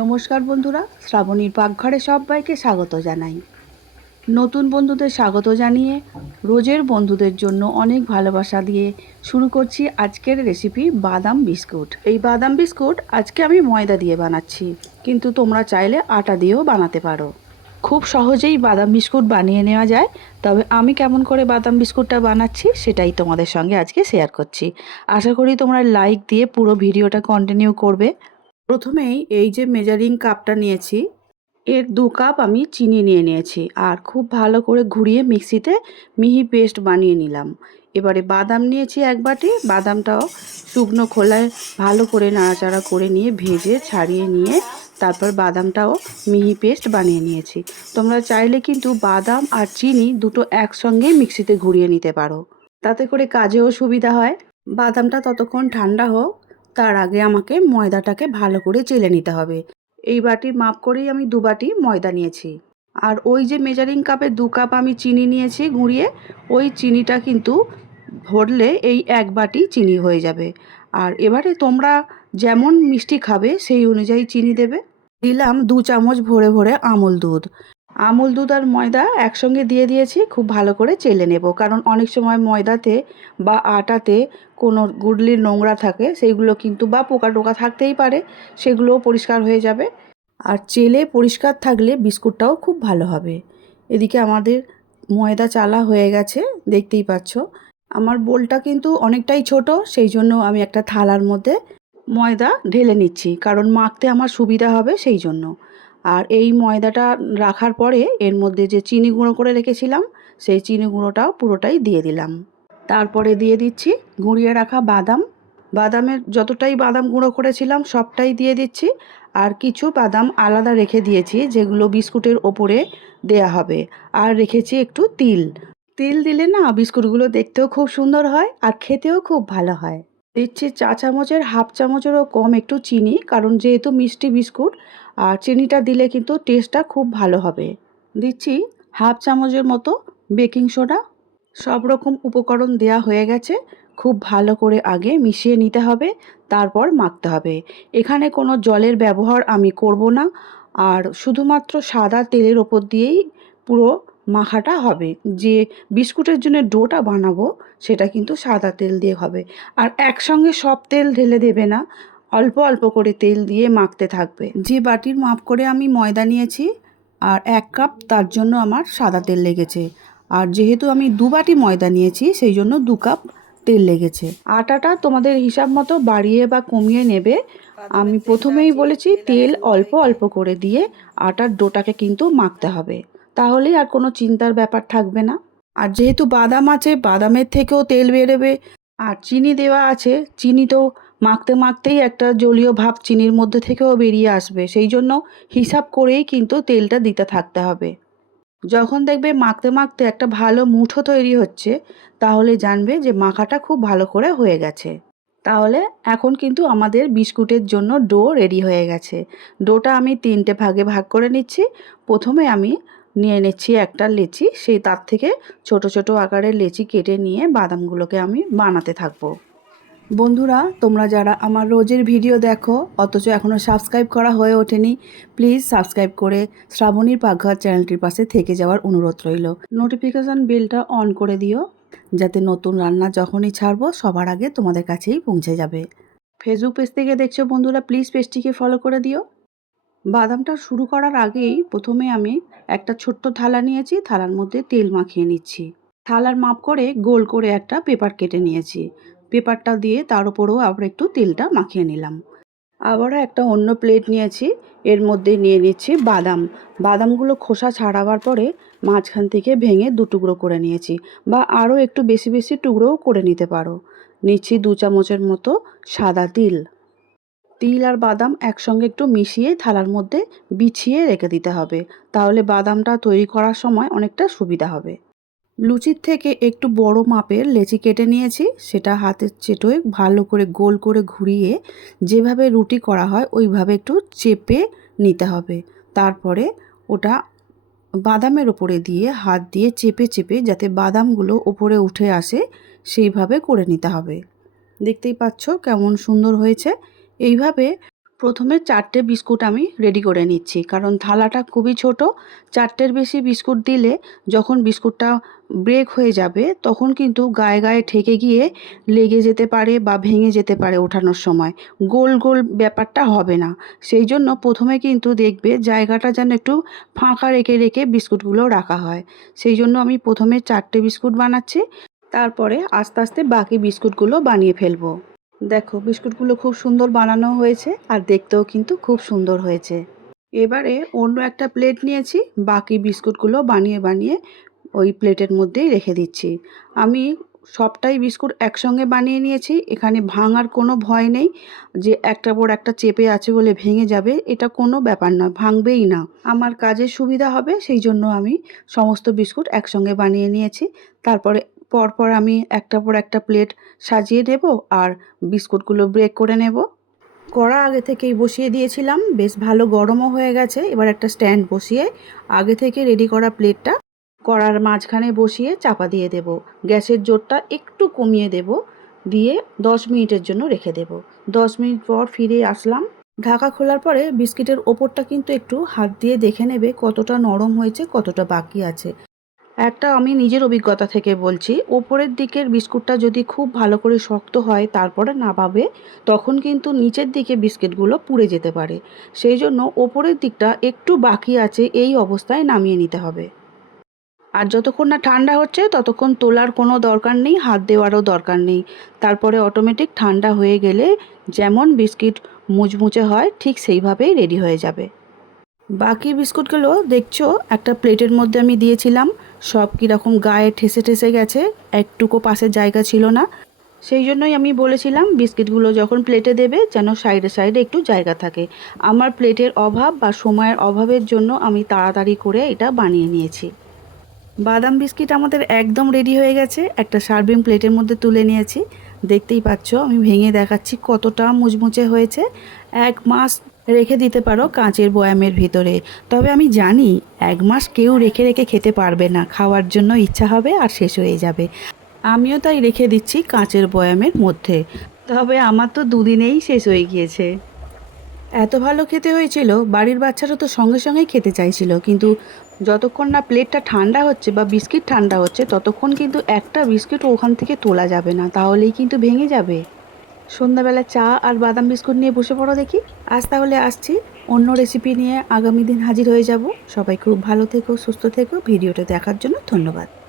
নমস্কার বন্ধুরা, শ্রাবণীর পাকঘরে সবাইকে স্বাগত জানাই। নতুন বন্ধুদের স্বাগত জানিয়ে, রোজের বন্ধুদের জন্য অনেক ভালোবাসা দিয়ে শুরু করছি আজকের রেসিপি বাদাম বিস্কুট। এই বাদাম বিস্কুট আজকে আমি ময়দা দিয়ে বানাচ্ছি, কিন্তু তোমরা চাইলে আটা দিয়েও বানাতে পারো। খুব সহজেই বাদাম বিস্কুট বানিয়ে নেওয়া যায়, তবে আমি কেমন করে বাদাম বিস্কুটটা বানাচ্ছি সেটাই তোমাদের সঙ্গে আজকে শেয়ার করছি। আশা করি তোমরা লাইক দিয়ে পুরো ভিডিওটা কন্টিনিউ করবে। প্রথমেই এই যে মেজারিং কাপটা নিয়েছি, এর দু কাপ আমি চিনি নিয়ে নিয়েছি আর খুব ভালো করে ঘুরিয়ে মিক্সিতে মিহি পেস্ট বানিয়ে নিলাম। এবারে বাদাম নিয়েছি এক বাটি, বাদামটাও শুকনো খোলায় ভালো করে নাড়াচাড়া করে নিয়ে ভেজে ছাড়িয়ে নিয়ে তারপর বাদামটাও মিহি পেস্ট বানিয়ে নিয়েছি। তোমরা চাইলে কিন্তু বাদাম আর চিনি দুটো একসঙ্গেই মিক্সিতে ঘুরিয়ে নিতে পারো। তাতে করে কাজেও সুবিধা হয়। বাদামটা ততক্ষণ ঠান্ডা হোক তার আগে আমাকে ময়দাটাকে ভালো করে চেলে নিতে হবে। এই বাটির মাপ করেই আমি দু বাটি ময়দা নিয়েছি। আর ওই যে মেজারিং কাপে দু কাপ আমি চিনি নিয়েছি গুঁড়িয়ে, ওই চিনিটা কিন্তু ভরলে এই এক বাটি চিনি হয়ে যাবে। আর এবারে তোমরা যেমন মিষ্টি খাবে সেই অনুযায়ী চিনি দেবে। দিলাম দু চামচ ভরে ভরে আমুল দুধ। আমুল দুধ আর ময়দা একসঙ্গে দিয়ে দিয়েছি, খুব ভালো করে চেলে নেব। কারণ অনেক সময় ময়দাতে বা আটাতে কোনো গুডলির নোংরা থাকে, সেইগুলো কিন্তু বা পোকা টোকা থাকতেই পারে, সেগুলোও পরিষ্কার হয়ে যাবে। আর চেলে পরিষ্কার থাকলে বিস্কুটটাও খুব ভালো হবে। এদিকে আমাদের ময়দা চালা হয়ে গেছে, দেখতেই পাচ্ছ। আমার বোলটা কিন্তু অনেকটাই ছোট, সেই জন্য আমি একটা থালার মধ্যে ময়দা ঢেলে নিচ্ছি, কারণ মাখতে আমার সুবিধা হবে সেই জন্য। আর এই ময়দাটা রাখার পরে এর মধ্যে যে চিনি গুঁড়ো করে রেখেছিলাম, সেই চিনি গুঁড়োটাও পুরোটাই দিয়ে দিলাম। তারপরে দিয়ে দিচ্ছি গুঁড়িয়ে রাখা বাদাম। বাদামের যতটাই বাদাম গুঁড়ো করেছিলাম, সবটাই দিয়ে দিচ্ছি। আর কিছু বাদাম আলাদা রেখে দিয়েছি, যেগুলো বিস্কুটের ওপরে দেয়া হবে। আর রেখেছি একটু তিল। তিল দিলে না, বিস্কুটগুলো দেখতেও খুব সুন্দর হয় আর খেতেও খুব ভালো হয়। দিচ্ছি চা চামচের, হাফ চামচেরও কম একটু চিনি, কারণ যেহেতু মিষ্টি বিস্কুট, আর চিনিটা দিলে কিন্তু টেস্টটা খুব ভালো হবে। দিচ্ছি হাফ চামচের মতো বেকিং সোডা। সব রকম উপকরণ দেয়া হয়ে গেছে। খুব ভালো করে আগে মিশিয়ে নিতে হবে, তারপর মাখতে হবে। এখানে কোনো জলের ব্যবহার আমি করব না। আর শুধুমাত্র সাদা তেলের ওপর দিয়েই পুরো মাখাটা হবে। যে বিস্কুটের জন্য ডোটা বানাবো, সেটা কিন্তু সাদা তেল দিয়ে হবে। আর একসঙ্গে সব তেল ঢেলে দেবে না, অল্প অল্প করে তেল দিয়ে মাখতে থাকবে। যে বাটির মাপ করে আমি ময়দা নিয়েছি, আর এক কাপ তার জন্য আমার সাদা তেল লেগেছে। আর যেহেতু আমি দু বাটি ময়দা নিয়েছি, সেই জন্য দু কাপ তেল লেগেছে। আটাটা তোমাদের হিসাব মতো বাড়িয়ে বা কমিয়ে নেবে। আমি প্রথমেই বলেছি, তেল অল্প অল্প করে দিয়ে আটার ডোটাকে কিন্তু মাখতে হবে। তাহলেই আর কোনো চিন্তার ব্যাপার থাকবে না। আর যেহেতু বাদাম আছে, বাদামের থেকেও তেল বেরোবে। আর চিনি দেওয়া আছে, চিনি তো মাখতে মাখতেই একটা জলীয় ভাব চিনির মধ্যে থেকেও বেরিয়ে আসবে। সেই জন্য হিসাব করেই কিন্তু তেলটা দিতে থাকতে হবে। যখন দেখবে মাখতে মাখতে একটা ভালো মুঠো তৈরি হচ্ছে, তাহলে জানবে যে মাখাটা খুব ভালো করে হয়ে গেছে। তাহলে এখন কিন্তু আমাদের বিস্কুটের জন্য ডো রেডি হয়ে গেছে। ডোটা আমি তিনটে ভাগে ভাগ করে নিচ্ছি। প্রথমে আমি নিয়ে নিচ্ছি একটা লেচি। সেই তার থেকে ছোট ছোট আকারের লেচি কেটে নিয়ে বাদামগুলোকে আমি বানাতে থাকব। বন্ধুরা, তোমরা যারা আমার রোজের ভিডিও দেখো, অথচ এখনও সাবস্ক্রাইব করা হয়ে ওঠেনি, প্লিজ সাবস্ক্রাইব করে শ্রাবণীর পাকঘর চ্যানেলটির পাশে থেকে যাওয়ার অনুরোধ রইল। নোটিফিকেশান বেলটা অন করে দিও, যাতে নতুন রান্না যখনই ছাড়বো, সবার আগে তোমাদের কাছেই পৌঁছে যাবে। ফেসবুক পেজ থেকে দেখছ বন্ধুরা, প্লিজ পেজটিকে ফলো করে দিও। বাদামটা শুরু করার আগেই প্রথমে আমি একটা ছোট্ট থালা নিয়েছি, থালার মধ্যে তেল মাখিয়ে নিচ্ছি। থালার মাপ করে গোল করে একটা পেপার কেটে নিয়েছি। পেপারটা দিয়ে তার উপরেও আবার একটু তেলটা মাখিয়ে নিলাম। আবারও একটা অন্য প্লেট নিয়েছি, এর মধ্যে নিয়ে নিচ্ছি বাদাম। বাদামগুলো খোসা ছাড়াবার পরে মাঝখান থেকে ভেঙে দু টুকরো করে নিয়েছি বা আরও একটু বেশি বেশি টুকরোও করে নিতে পারো। নিচ্ছি দু চামচের মতো সাদা তিল। তিল আর বাদাম একসঙ্গে একটু মিশিয়ে থালার মধ্যে বিছিয়ে রেখে দিতে হবে। তাহলে বাদামটা তৈরি করার সময় অনেকটা সুবিধা হবে। লুচির থেকে একটু বড় মাপের লেচি কেটে নিয়েছি। সেটা হাতের চেটোয় ভালো করে গোল করে ঘুরিয়ে যেভাবে রুটি করা হয়, ওইভাবে একটু চেপে নিতে হবে। তারপরে ওটা বাদামের ওপরে দিয়ে হাত দিয়ে চেপে চেপে যাতে বাদামগুলো ওপরে উঠে আসে, সেইভাবে করে নিতে হবে। দেখতেই পাচ্ছ কেমন সুন্দর হয়েছে। এইভাবে প্রথমে চারটে বিস্কুট আমি রেডি করে নিচ্ছি। কারণ থালাটা খুবই ছোট, চারটের বেশি বিস্কুট দিলে যখন বিস্কুটটা ব্রেক হয়ে যাবে, তখন কিন্তু গায়ে গায়ে ঠেকে গিয়ে লেগে যেতে পারে বা ভেঙে যেতে পারে ওঠানোর সময়। গোল গোল ব্যাপারটা হবে না। সেই জন্য প্রথমে কিন্তু দেখবে জায়গাটা যেন একটু ফাঁকা রেখে রেখে বিস্কুটগুলো রাখা হয়। সেই জন্য আমি প্রথমে চারটে বিস্কুট বানাচ্ছি, তারপরে আস্তে আস্তে বাকি বিস্কুটগুলো বানিয়ে ফেলব। দেখো, বিস্কুটগুলো খুব সুন্দর বানানো হয়েছে আর দেখতেও কিন্তু খুব সুন্দর হয়েছে। এবারে অন্য একটা প্লেট নিয়েছি, বাকি বিস্কুটগুলো বানিয়ে বানিয়ে ওই প্লেটের মধ্যেই রেখে দিচ্ছি। আমি সবটাই বিস্কুট একসঙ্গে বানিয়ে নিয়েছি, এখানে ভাঙার কোনো ভয় নেই। যে একটা পর একটা চেপে আছে বলে ভেঙে যাবে, এটা কোনো ব্যাপার নয় ভাঙবেই না। আমার কাজের সুবিধা হবে, সেই জন্য আমি সমস্ত বিস্কুট একসঙ্গে বানিয়ে নিয়েছি। তারপরে পরপর আমি একটা পর একটা প্লেট সাজিয়ে নেব আর বিস্কুটগুলো ব্রেক করে নেব। কড়া আগে থেকেই বসিয়ে দিয়েছিলাম। বেশ ভালো গরমও হয়ে গেছে। এবার একটা স্ট্যান্ড বসিয়ে আগে থেকে রেডি করা প্লেটটা কড়ার মাঝখানে বসিয়ে চাপা দিয়ে দেব। গ্যাসের জোরটা একটু কমিয়ে দেব। দিয়ে দশ মিনিটের জন্য রেখে দেব। দশ মিনিট পর ফিরে আসলাম। ঢাকা খোলার পরে বিস্কিটের ওপরটা কিন্তু একটু হাত দিয়ে দেখে নেবে কতটা নরম হয়েছে, কতটা বাকি আছে। একটা আমি নিজের অভিজ্ঞতা থেকে বলছি, ওপরের দিকের বিস্কুটটা যদি খুব ভালো করে শক্ত হয় তারপরে নাবাবে তখন কিন্তু নিচের দিকে বিস্কিটগুলো পুড়ে যেতে পারে। সেই জন্য ওপরের দিকটা একটু বাকি আছে, এই অবস্থায় নামিয়ে নিতে হবে। আর যতক্ষণ না ঠান্ডা হচ্ছে, ততক্ষণ তোলার কোনো দরকার নেই, হাত দেওয়ারও দরকার নেই। তারপরে অটোমেটিক ঠান্ডা হয়ে গেলে যেমন বিস্কিট মুচমুচে হয়, ঠিক সেইভাবেই রেডি হয়ে যাবে। বাকি বিস্কুটগুলো দেখছ, একটা প্লেটের মধ্যে আমি দিয়েছিলাম। সব কীরকম গায়ে ঠেসে ঠেসে গেছে, একটুকু পাশে জায়গা ছিল না। সেই জন্যই আমি বলেছিলাম, বিস্কিটগুলো যখন প্লেটে দেবে যেন সাইডে সাইডে একটু জায়গা থাকে। আমার প্লেটের অভাব বা সময়ের অভাবের জন্য আমি তাড়াতাড়ি করে এটা বানিয়ে নিয়েছি। বাদাম বিস্কিট আমাদের একদম রেডি হয়ে গেছে, একটা সার্ভিং প্লেটের মধ্যে তুলে নিয়েছি। দেখতেই পাচ্ছ, আমি ভেঙে দেখাচ্ছি কতটা মুচমুচে হয়েছে। এক মাস রেখে দিতে পারো কাঁচের বয়ামের ভিতরে। তবে আমি জানি, এক মাস কেউ রেখে রেখে খেতে পারবে না। খাওয়ার জন্য ইচ্ছা হবে আর শেষ হয়ে যাবে। আমিও তাই রেখে দিচ্ছি কাঁচের বয়ামের মধ্যে। তবে আমার তো দুদিনেই শেষ হয়ে গিয়েছে। এত ভালো খেতে হয়েছিল, বাড়ির বাচ্চারা তো সঙ্গে সঙ্গেই খেতে চাইছিল। কিন্তু যতক্ষণ না প্লেটটা ঠান্ডা হচ্ছে বা বিস্কিট ঠান্ডা হচ্ছে, ততক্ষণ কিন্তু একটা বিস্কিট ওখান থেকে তোলা যাবে না। তাহলেই কিন্তু ভেঙে যাবে। সন্ধ্যাবেলা চা আর বাদাম বিস্কুট নিয়ে বসে পড়ো দেখি। আজ তাহলে আসছি। অন্য রেসিপি নিয়ে আগামী দিন হাজির হয়ে যাব। সবাই খুব ভালো থেকো, সুস্থ থেকো। ভিডিওটা দেখার জন্য ধন্যবাদ।